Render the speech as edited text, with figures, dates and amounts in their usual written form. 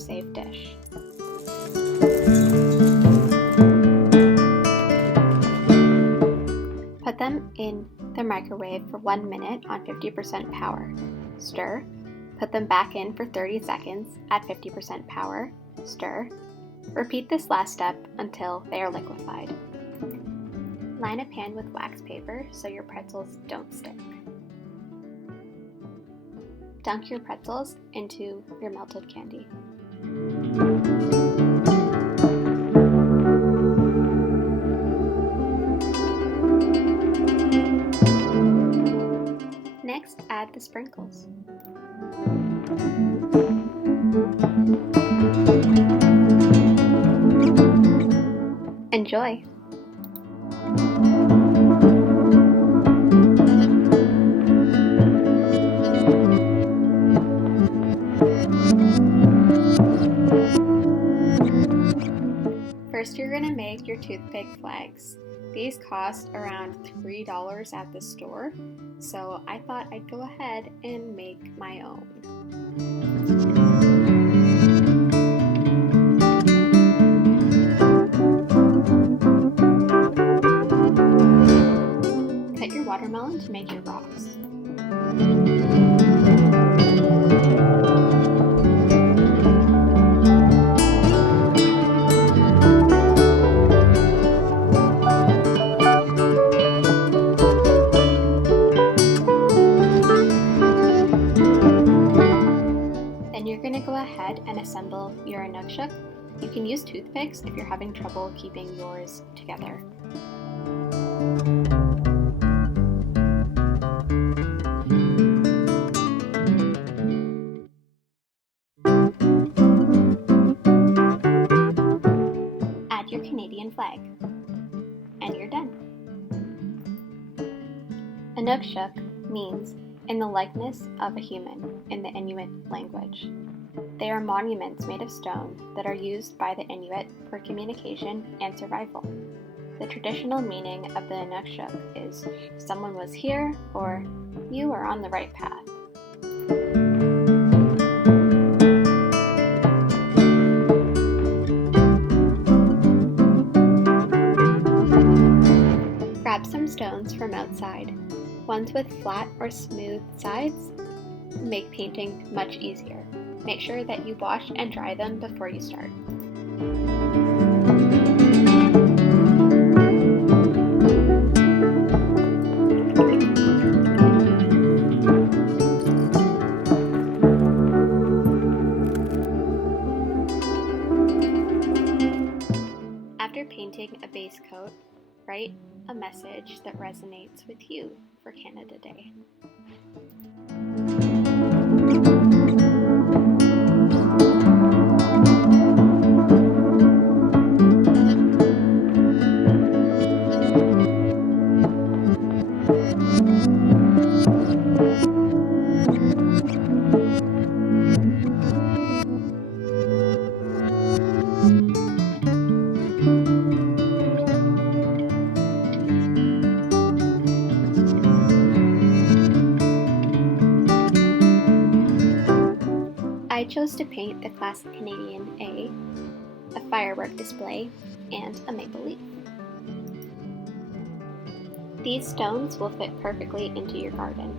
microwave-safe dish. Put them in the microwave for 1 minute on 50% power. Stir. Put them back in for 30 seconds at 50% power. Stir. Repeat this last step until they are liquefied. Line a pan with wax paper so your pretzels don't stick. Dunk your pretzels into your melted candy. Next, add the sprinkles. Enjoy! First, you're going to make your toothpick flags. These cost around $3 at the store, so I thought I'd go ahead and make my own. Cut your watermelon to make your rocks. Then you're going to go ahead and assemble your Inukshuk. You can use toothpicks if you're having trouble keeping yours together. Add your Canadian flag, and you're done. Inukshuk means in the likeness of a human in the Inuit language. They are monuments made of stone that are used by the Inuit for communication and survival. The traditional meaning of the Inukshuk is someone was here or you are on the right path. Grab some stones from outside. Ones with flat or smooth sides make painting much easier. Make sure that you wash and dry them before you start. After painting a base coat, write a message that resonates with you for Canada Day. I chose to paint the classic Canadian A, firework display, and a maple leaf. These stones will fit perfectly into your garden.